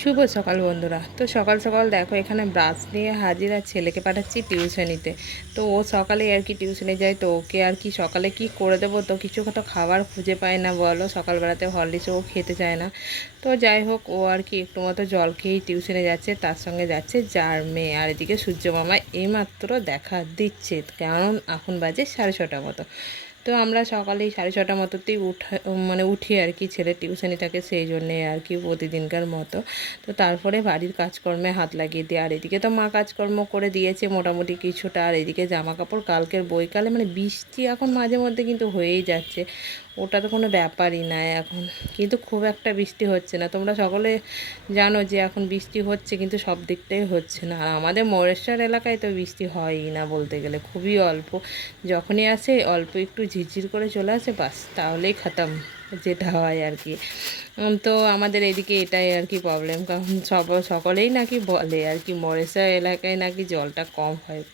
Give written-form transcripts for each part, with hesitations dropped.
শুভ সকাল বন্ধুরা। তো সকাল সকাল দেখো এখানে ব্রাশ নিয়ে হাজির, আর ছেলেকে পাঠাচ্ছি টিউশনিতে। তো ও সকালে আর কি টিউশনে যায়, তো ওকে আর কি সকালে কি করে দেবো, তো কিছু তো খাবার খুঁজে পায় না বলো, সকালবেলাতে হরলিক্স ও খেতে চায় না। তো যাই হোক, ও আর কি একটু মতো জল খেয়েই টিউশনে যাচ্ছে, তার সঙ্গে যাচ্ছে যার মেয়ে। আর এদিকে সূর্য মামা এইমাত্র দেখা দিচ্ছে, কারণ এখন বাজে 6:30 মতো। তো আমরা সকালেই 6:30 মতোতেই উঠি আর কি, ছেলের টিউশনি থাকে সেই জন্যে আর কি, প্রতিদিনকার মতো। তো তারপরে বাড়ির কাজকর্মে হাত লাগিয়ে দিই। আর এদিকে তো মা কাজকর্ম করে দিয়েছে মোটামুটি কিছুটা। আর এদিকে জামা কাপড় কালকের বইকালে, মানে বৃষ্টি এখন মাঝে মধ্যে কিন্তু হয়েই যাচ্ছে, ওটা তো কোনো ব্যাপারই না এখন। কিন্তু খুব একটা বৃষ্টি হচ্ছে না, তোমরা সকলে জানো যে এখন বৃষ্টি হচ্ছে, কিন্তু সব দিকটাই হচ্ছে না। আর আমাদের মহেশ্বর এলাকায় তো বৃষ্টি হয়ই না বলতে গেলে, খুবই অল্প। যখনই আসে অল্প একটু ঝিরঝির করে চলে আসে, বাস তাহলেই খতম, যেটা হয় আর কি। তো আমাদের এদিকে এটাই আর কি প্রবলেম, কারণ সকলেই নাকি বলে আর কি মহেশ্বর এলাকায় নাকি জলটা কম হয়।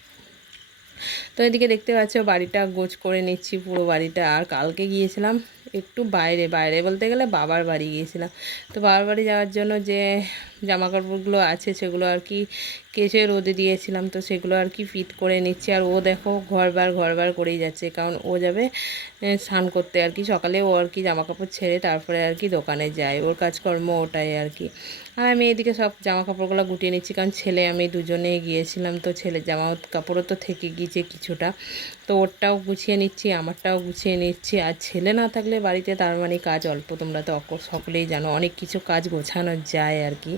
তো এদিকে দেখতে পাচ্ছ বাড়িটা গোছ করে নিচ্ছি, পুরো বাড়িটা। আর কালকে গিয়েছিলাম একটু বাইরে, বাইরে বলতে গেলে বাবার বাড়ি গিয়েছিলাম। তো বাবার বাড়ি যাওয়ার জন্য যে জামা কাপড়গুলো আছে সেগুলো আর কি কেচে রোদে দিয়েছিলাম, তো সেগুলো আর কি ফিট করে নিচ্ছি। আর ও দেখো ঘরবার করেই যাচ্ছে, কারণ ও যাবে স্নান করতে আর কি সকালে। ও আর কি জামা কাপড় ছেড়ে তারপরে আর কি দোকানে যায়, ওর কাজকর্ম ওটাই আর কি। আর আমি এদিকে সব জামা কাপড়গুলো গুটিয়ে নিচ্ছি, কারণ ছেলে আমি দুজনেই গিয়েছিলাম, তো ছেলের জামা কাপড়ও তো থেকে গিয়েছে কিছুটা। তো ওরটাও গুছিয়ে নিচ্ছি, আমারটাও গুছিয়ে নিচ্ছি। আর ছেলে না থাকলে বাড়িতে তার মানে কাজ অল্প, তোমরা তো সকলেই জানো, অনেক কিছু কাজ গোছানো যায় আর কি।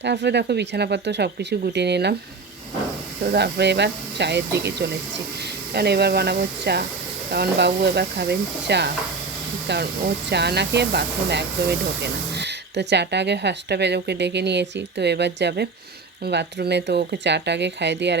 তারপরে দেখো বিছানাপত্র সব কিছু গুটিয়ে নিলাম। তো তারপরে এবার চায়ের দিকে চলে এসেছি, কারণ এবার বানাবো চা। কারণ বাবু এবার খাবেন চা, কারণ ও চা না খেয়ে বাথরুম একদমই ঢোকে না। তো চাটা আগে ফার্স্টটা ওকে ডেকে নিয়েছি, তো এবার যাবে বাথরুমে, তো ওকে চাটা আগে খাইয়ে দিয়ে।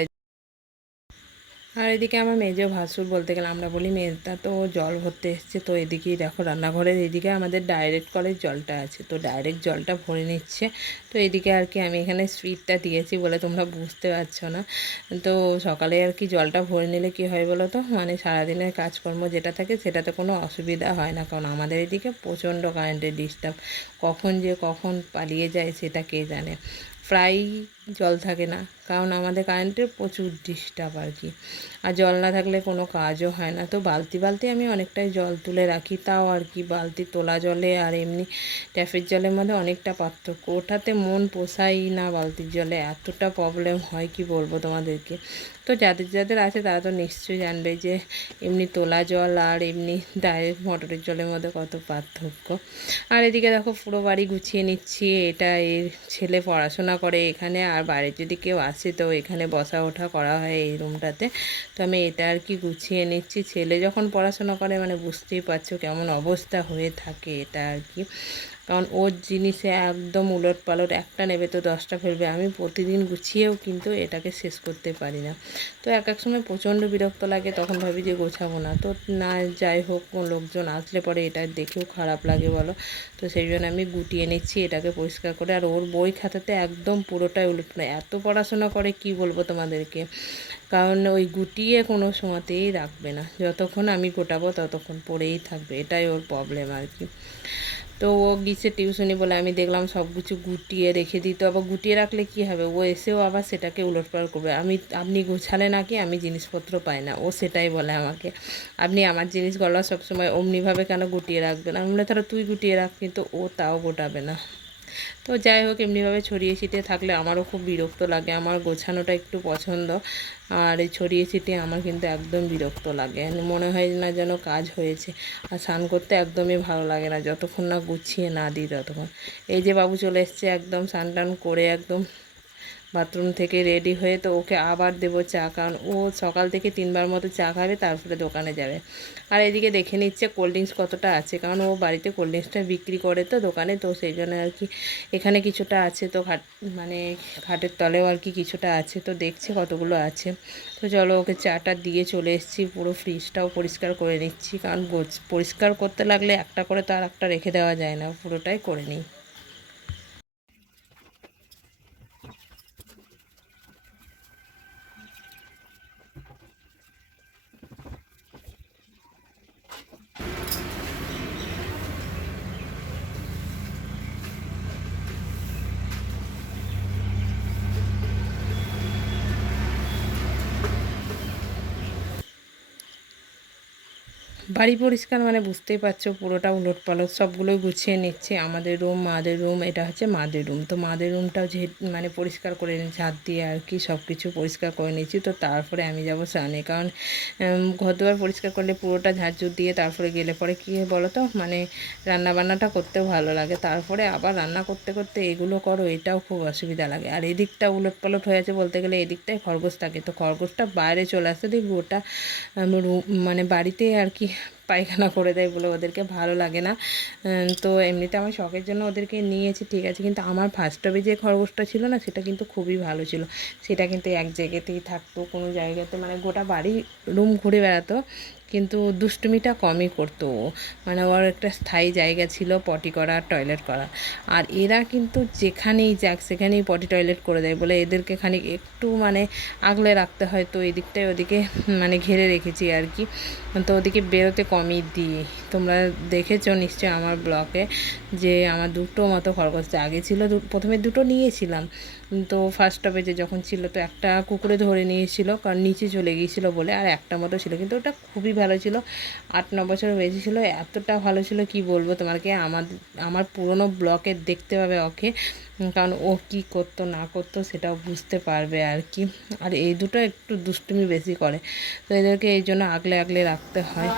আর এদিকে আমার মেজো ভাসুর বলতে গেলে আমরা বলি মেজদা, তো ও জল ভরতে এসছে। তো এদিকেই দেখো রান্নাঘরের এদিকে আমাদের ডাইরেক্ট কলের জলটা আছে, তো ডাইরেক্ট জলটা ভরে নিচ্ছে। তো এদিকে আর কি আমি এখানে সুইচটা দিয়েছি বলে তোমরা বুঝতে পারছো না। তো সকালে আর কি জলটা ভরে নিলে কি হয় বলো তো, মানে সারাদিনের কাজকর্ম যেটা থাকে সেটাতে কোনো অসুবিধা হয় না, কারণ আমাদের এদিকে প্রচণ্ড কারেন্টের ডিস্টার্ব, কখন যে কখন পালিয়ে যায় সেটা কে জানে। প্রায় জল থাকে না, কারণ আমাদের কারেন্টের প্রচুর ডিস্টার্ব আর কি। আর জল না থাকলে কোনো কাজও হয় না। তো বালতি বালতি আমি অনেকটাই জল তুলে রাখি, তাও আর কি বালতি তোলা জলে আর এমনি ট্যাপের জলের মধ্যে অনেকটা পার্থক্য। ওঠাতে মন পোষাই না, বালতির জলে এতটা প্রবলেম হয় কি বলবো তোমাদেরকে। তো যাদের যাদের আছে তারা তো নিশ্চয়ই জানবে যে এমনি তোলা জল আর এমনি ডাইরেক্ট মোটরের জলের মধ্যে কত পার্থক্য। আর এদিকে দেখো পুরো বাড়ি গুছিয়ে নিচ্ছি। এটা এর ছেলে পড়াশোনা করে এখানে, আর বাইরে যদি কেউ আসে তো এখানে বসা ওঠা করা হয় এই রুমটাতে। তো আমি এটা আর কি গুছিয়ে নিচ্ছি। ছেলে যখন পড়াশোনা করে মানে বুঝতেই পারছো কেমন অবস্থা হয়ে থাকে এটা আর কি, কারণ ওর জিনিসে একদম উলট পালট, একটা নেবে তো 10টা ফেলবে। আমি প্রতিদিন গুছিয়েও কিন্তু এটাকে শেষ করতে পারি না। তো এক এক সময় প্রচণ্ড বিরক্ত লাগে, তখন ভাবি যে গোছাবো না। তো না, যাই হোক লোকজন আসলে পরে এটা দেখেও খারাপ লাগে বলো। তো সেই জন্য আমি গুটিয়ে নিচ্ছি এটাকে পরিষ্কার করে। আর ওর বই খাতাতে একদম পুরোটাই উলট, এত পড়াশোনা করে কি বলবো তোমাদেরকে, কারণ ওই গুটিয়ে কোনো সময়তেই রাখবে না, যতক্ষণ আমি গোটাবো ততক্ষণ পড়েই থাকবে, এটাই ওর প্রবলেম আর কি। তো ও গিয়েছে টিউশনি বলে আমি দেখলাম সব কিছু গুটিয়ে রেখে দিই, তো আবার গুটিয়ে রাখলে কি হবে, ও এসেও আবার সেটাকে উলটপালট করবে। আপনি গোছালে নাকি আমি জিনিসপত্র পাই না, ও সেটাই বলে আমাকে। আপনি আমার জিনিসগুলো সবসময় অমনিভাবে কেন গুটিয়ে রাখবেন, আমি বলে তাহলে তুই গুটিয়ে রাখ, কিন্তু ও তাও গোটাবে না। তো যাই হোক, এমনিভাবে ছড়িয়ে ছিটিয়ে থাকলে আমারও খুব বিরক্ত লাগে, আমার গোছানোটা একটু পছন্দ। আর এই ছড়িয়ে ছিটিয়ে আমার কিন্তু একদম বিরক্ত লাগে, মনে হয় না যেন কাজ হয়েছে। আর স্নান করতে একদমই ভালো লাগে না যতক্ষণ না গুছিয়ে না দিই ততক্ষণ। এই যে বাবু চলে এসছে একদম স্নান টান করে একদম বাথরুম থেকে রেডি হয়ে, তো ওকে আবার দেবো চা, কারণ ও সকাল থেকে 3বার মতো চা খাবে তারপরে দোকানে যাবে। আর এদিকে দেখে নিচ্ছে কোল্ড ড্রিঙ্কস কতটা আছে, কারণ ও বাড়িতে কোল্ড ড্রিঙ্কসটা বিক্রি করে তো দোকানে, তো সেই জন্য আর কি এখানে কিছুটা আছে। তো মানে খাটের তলেও আর কি কিছুটা আছে, তো দেখছে কতগুলো আছে। তো চলো ওকে চাটা দিয়ে চলে এসেছি, পুরো ফ্রিজটাও পরিষ্কার করে নিচ্ছি, কারণ পরিষ্কার করতে লাগলে একটা করে তো আর একটা রেখে দেওয়া যায় না, পুরোটাই করে নিই। বাড়ি পরিষ্কার মানে বুঝতেই পারছো, পুরোটা উলটপালট সবগুলোই গুছিয়ে নিচ্ছি। আমাদের রুম, মাদের রুম, এটা হচ্ছে মাদের রুম। তো মাদের রুমটাও যে মানে পরিষ্কার করে নিচ্ছি হাত দিয়ে আর কি, সব কিছু পরিষ্কার করে নিচ্ছি। তো তারপরে আমি যাব স্নানে, কারণ ঘর দুয়ার পরিষ্কার করলে পুরোটা ঝাড়ঝুড় দিয়ে তারপরে গেলে পরে কী বলো তো, মানে রান্নাবান্নাটা করতেও ভালো লাগে। তারপরে আবার রান্না করতে করতে এগুলো করো, এটাও খুব অসুবিধা লাগে। আর এদিকটা উলটপালট হয়ে আছে বলতে গেলে, এদিকটায় খরগোশ থাকে, তো খরগোশটা বাইরে চলে আসতে দিই, ওটা মানে বাড়িতে আর কি পায়খানা করে দেয় বলে ওদেরকে ভালো লাগে না। তো এমনিতে আমার শখের জন্য ওদেরকে নিয়েছি, ঠিক আছে, কিন্তু আমার ফার্স্ট টবে যে খরগোশটা ছিল না, সেটা কিন্তু খুবই ভালো ছিল। সেটা কিন্তু এক জায়গাতেই থাকতো, কোনো জায়গাতে মানে গোটা বাড়ি রুম ঘুরে বেড়াতো, কিন্তু দুষ্টুমিটা কমই করতো ও। মানে ওর একটা স্থায়ী জায়গা ছিল পটি করা, টয়লেট করা। আর এরা কিন্তু যেখানেই যাক সেখানেই পটি টয়লেট করে দেয় বলে এদেরকে খানিক একটু মানে আগলে রাখতে হয়। তো এদিকটায় ওদিকে মানে ঘিরে রেখেছি আর কি। তো ওদিকে বেরোতে কমই দিই। তোমরা দেখেছো নিশ্চয়ই আমার ব্লগে যে আমার দুটো মতো খরগোশ আগে ছিল, প্রথমে দুটো নিয়েছিলাম। তো ফার্স্ট টবে যে যখন ছিল, তো একটা কুকুরে ধরে নিয়েছিল, কারণ নিচে চলে গিয়েছিলো বলে, আর একটা মতো ছিল, কিন্তু ওটা খুবই ভালো ছিল। 8-9 বছর হয়েছে ছিল, এতটা ভালো ছিল কি বলবো তোমাকে। আমার পুরনো ব্লগে দেখতে পাবে ওকে, কারণ ও কি করতো না করতো সেটাও বুঝতে পারবে আর কি। আর এই দুটো একটু দুষ্টুমি বেশি করে, তো এদেরকে এই জন্য আগলে আগলে রাখতে হয়।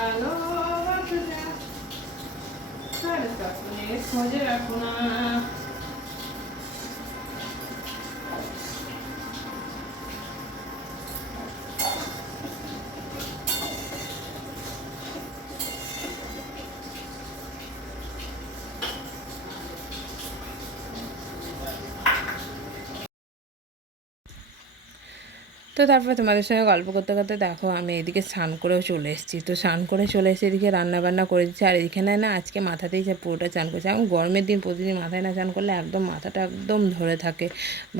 তো তারপর তোমাদের সঙ্গে গল্প করতে করতে দেখো আমি এদিকে স্নান করেও চলে এসেছি। তো স্নান করে চলে এসে এদিকে রান্নাবান্না করে দিচ্ছি। আর এখানে না আজকে মাথাতেই যে পুরোটা চান করছে। এখন গরমের দিন প্রতিদিন মাথায় না চান করলে একদম মাথাটা একদম ধরে থাকে,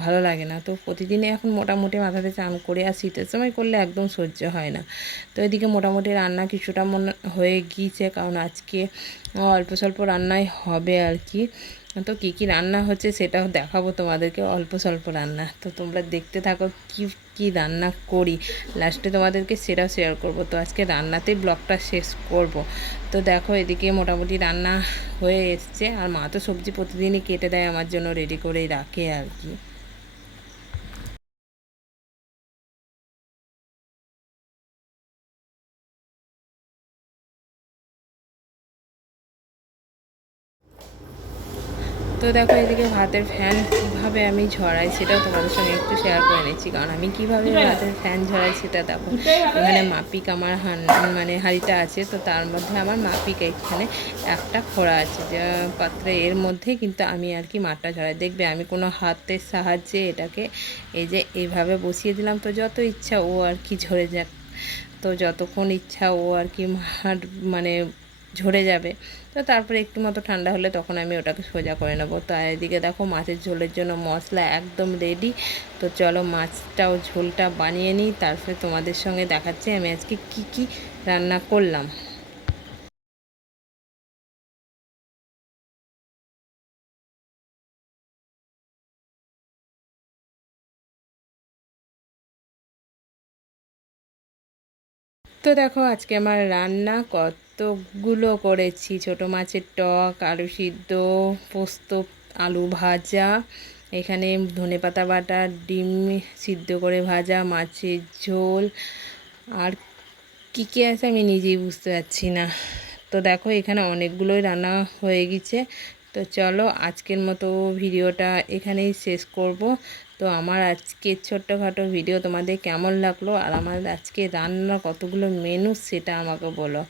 ভালো লাগে না। তো প্রতিদিনই এখন মোটামুটি মাথাতে চান করে, আর শীতের সময় করলে একদম সহ্য হয় না। তো এদিকে মোটামুটি রান্না কিছুটা মনে হয়ে গিয়েছে, কারণ আজকে অল্প স্বল্প রান্নাই হবে আর কি। তো কী কী রান্না হচ্ছে সেটাও দেখাবো তোমাদেরকে, অল্প স্বল্প রান্না। তো তোমরা দেখতে থাকো কি কি রান্না করি, লাস্টে তোমাদেরকে সেটাও শেয়ার করব। তো আজকে রান্নাতেই ব্লগটা শেষ করব। তো দেখো এদিকে মোটামুটি রান্না হয়ে এসছে, আর মা তো সবজি প্রতিদিনই কেটে দেয় আমার জন্য, রেডি করেই রাখে আর কি। তো দেখো এদিকে ভাতের ফ্যান কীভাবে আমি ঝরাই সেটাও তোমাদের সঙ্গে একটু শেয়ার করে নিচ্ছি, কারণ আমি কীভাবে ভাতের ফ্যান ঝরাই সেটা দেখো। এখানে মাপিক আমার মানে হাঁড়িটা আছে, তো তার মধ্যে আমার মাপিক এখানে একটা খোড়া আছে যা পাত্রে, এর মধ্যে কিন্তু আমি আর কি মাঠটা ঝরাই। দেখবে আমি কোনো হাতের সাহায্যে এটাকে এই যে এইভাবে বসিয়ে দিলাম, তো যত ইচ্ছা ও আর কি ঝরে যাক, তো যতক্ষণ ইচ্ছা ও আর কি মাঠ মানে ঝরে যাবে। তো তারপরে একটু মতো ঠান্ডা হলে তখন আমি ওটাকে সোজা করে নেবো। তো এদিকে দেখো মাছের ঝোলের জন্য মশলা একদম রেডি। তো চলো মাছটাও ঝোলটা বানিয়ে নিই, তারপরে তোমাদের সঙ্গে দেখাচ্ছি আমি আজকে কি কি রান্না করলাম। তো দেখো আজকে আমার রান্না কতগুলো করেছি: ছোটো মাছের টক, আলু সিদ্ধ, পোস্ত, আলু ভাজা, এখানে ধনেপাতা বাটা, ডিম সিদ্ধ করে ভাজা, মাছের ঝোল, আর কী কী আছে আমি নিজেই বুঝতে পারছি না। তো দেখো এখানে অনেকগুলোই রান্না হয়ে গেছে। তো চলো আজকের মতো ভিডিওটা এখানেই শেষ করব। তো আমার আজকের ছোট্টখাটো ভিডিও তোমাদের কেমন লাগলো, আর আমার আজকে রান্না কতগুলো মেনু সেটা আমাকে বলো।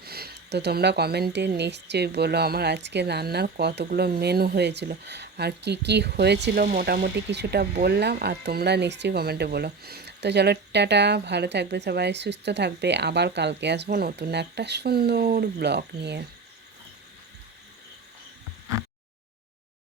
তো তোমরা কমেন্টে নিশ্চয়ই বলো আমার আজকে রান্নার কতগুলো মেনু হয়েছিল, আর কি কি হয়েছিল মোটামুটি কিছুটা বললাম, আর তোমরা নিশ্চয়ই কমেন্টে বলো। তো চলো টাটা, ভালো থাকবে সবাই, সুস্থ থাকবে। আবার কালকে আসবো নতুন একটা সুন্দর ব্লগ নিয়ে।